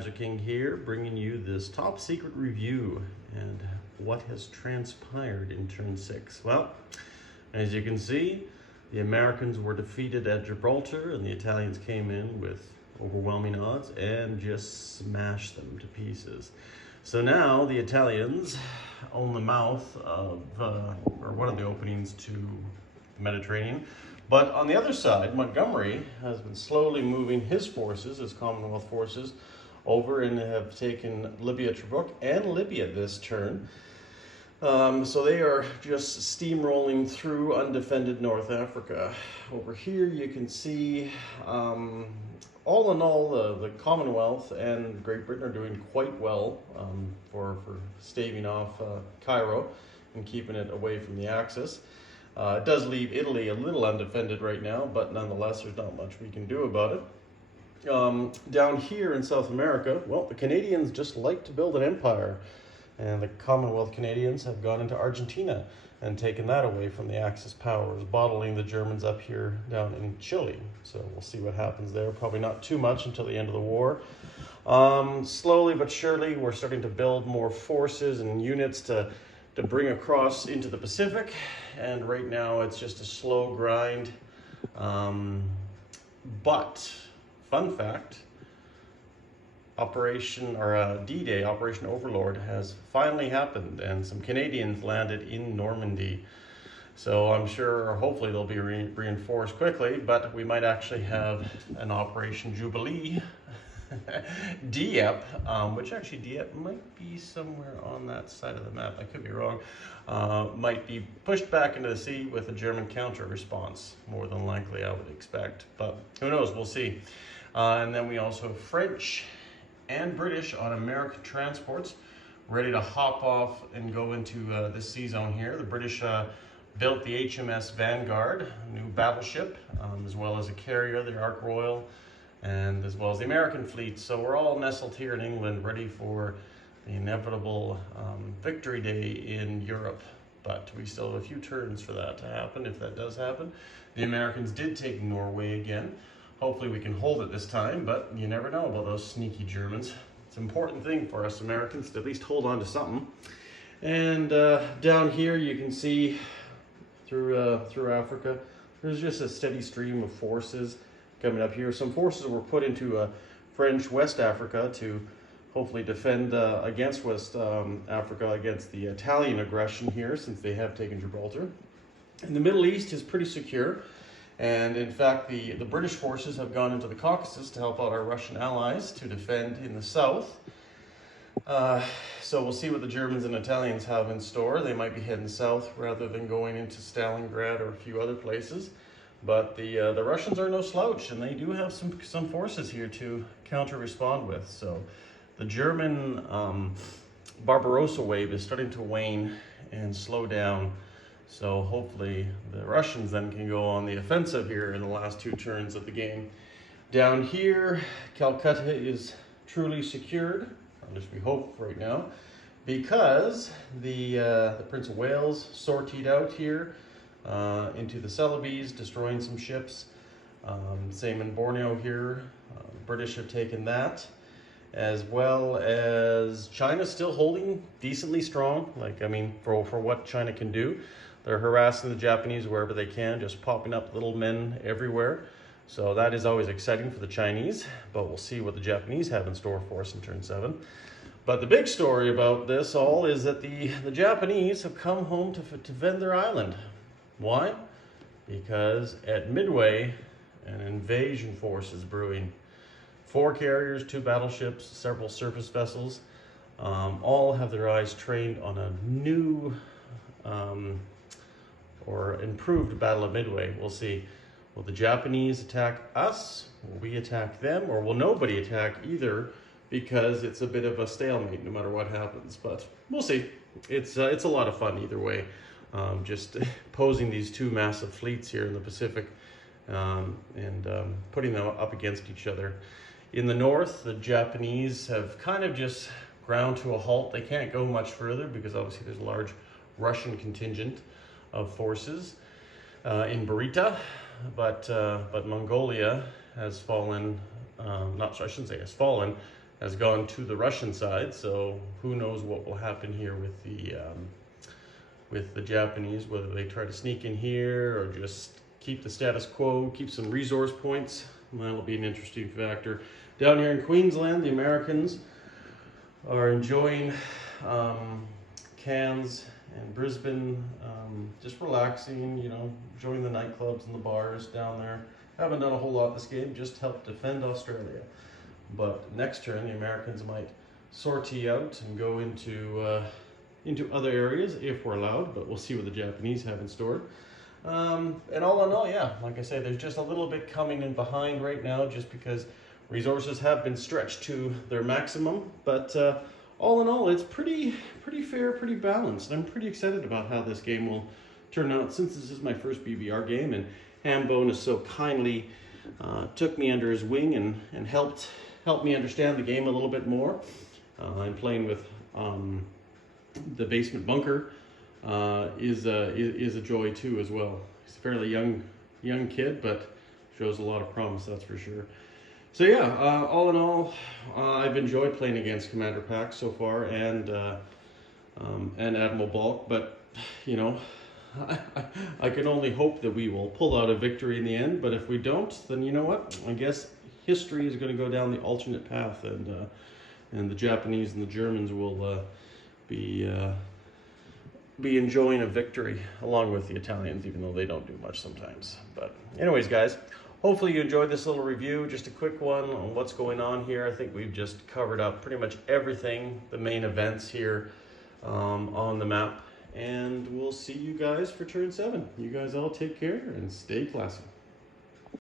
Magic King here, bringing you this top secret review and what has transpired in turn 6. Well, as you can see, the Americans were defeated at Gibraltar and the Italians came in with overwhelming odds and just smashed them to pieces. So now the Italians own the mouth of, or one of the openings to the Mediterranean. But on the other side, Montgomery has been slowly moving his forces, his Commonwealth forces, over and have taken Libya, Tobruk, and Libya this turn. So they are just steamrolling through undefended North Africa. Over here you can see, all in all, the Commonwealth and Great Britain are doing quite well for staving off Cairo and keeping it away from the Axis. It does leave Italy a little undefended right now, but nonetheless, there's not much we can do about it. Down here in South America, well, the Canadians just like to build an empire, and the Commonwealth Canadians have gone into Argentina and taken that away from the Axis powers, bottling the Germans up here down in Chile. So we'll see what happens there. Probably not too much until the end of the war. Slowly but surely, we're starting to build more forces and units to bring across into the Pacific, and right now it's just a slow grind. But fun fact, D-Day, Operation Overlord, has finally happened, and some Canadians landed in Normandy. So I'm sure, hopefully they'll be reinforced quickly, but we might actually have an Operation Jubilee, Dieppe, which actually Dieppe might be somewhere on that side of the map. I could be wrong. Might be pushed back into the sea with a German counter response, more than likely, I would expect. But who knows? We'll see. And then we also have French and British on American transports, ready to hop off and go into this sea zone here. The British built the HMS Vanguard, a new battleship, as well as a carrier, the Ark Royal, and as well as the American fleet. So we're all nestled here in England, ready for the inevitable victory day in Europe. But we still have a few turns for that to happen, if that does happen. The Americans did take Norway again. Hopefully we can hold it this time, but you never know about those sneaky Germans. It's an important thing for us Americans to at least hold on to something. And down here you can see through Africa, there's just a steady stream of forces coming up here. Some forces were put into French West Africa to hopefully defend against West Africa against the Italian aggression here, since they have taken Gibraltar. And the Middle East is pretty secure. And in fact, the British forces have gone into the Caucasus to help out our Russian allies to defend in the south. So we'll see what the Germans and Italians have in store. They might be heading south rather than going into Stalingrad or a few other places. But the Russians are no slouch, and they do have some forces here to counter-respond with. So the German Barbarossa wave is starting to wane and slow down. So hopefully the Russians then can go on the offensive here in the last two turns of the game. Down here, Calcutta is truly secured, or at least we hope right now, because the Prince of Wales sortied out here into the Celebes, destroying some ships. Same in Borneo here. British have taken that, as well as China's still holding decently strong. Like, I mean, for what China can do. They're harassing the Japanese wherever they can, just popping up little men everywhere. So that is always exciting for the Chinese, but we'll see what the Japanese have in store for us in turn 7. But the big story about this all is that the Japanese have come home to defend their island. Why? Because at Midway, an invasion force is brewing. 4 carriers, 2 battleships, several surface vessels, all have their eyes trained on a new or improved Battle of Midway. We'll see. Will the Japanese attack us? Will we attack them? Or will nobody attack either, because it's a bit of a stalemate no matter what happens? But we'll see. It's a lot of fun either way. Just posing these 2 massive fleets here in the Pacific and putting them up against each other. In the north, the Japanese have kind of just ground to a halt. They can't go much further because obviously there's a large Russian contingent of forces in Burita, but Mongolia has fallen, I shouldn't say has fallen, has gone to the Russian side, so who knows what will happen here with the Japanese, whether they try to sneak in here or just keep the status quo, keep some resource points. That'll be an interesting factor. Down here in Queensland, the Americans are enjoying Cairns and Brisbane, just relaxing, you know, enjoying the nightclubs and the bars down there. Haven't done a whole lot this game, just helped defend Australia. But next turn, the Americans might sortie out and go into other areas if we're allowed, but we'll see what the Japanese have in store. And all in all, yeah, like I say, there's just a little bit coming in behind right now just because resources have been stretched to their maximum. But all in all, it's pretty fair, pretty balanced. I'm pretty excited about how this game will turn out since this is my first BBR game, and Hambone has so kindly took me under his wing and helped me understand the game a little bit more. I'm playing with the basement bunker is a joy too as well. He's a fairly young kid, but shows a lot of promise, that's for sure. So yeah, all in all, I've enjoyed playing against Commander Pack so far, and Admiral Bulk. But you know, I can only hope that we will pull out a victory in the end. But if we don't, then you know what? I guess history is going to go down the alternate path, and the Japanese and the Germans will be enjoying a victory along with the Italians, even though they don't do much sometimes. But anyways, guys, hopefully you enjoyed this little review, just a quick one on what's going on here. I think we've just covered up pretty much everything, the main events here on the map. And we'll see you guys for turn 7. You guys all take care and stay classy.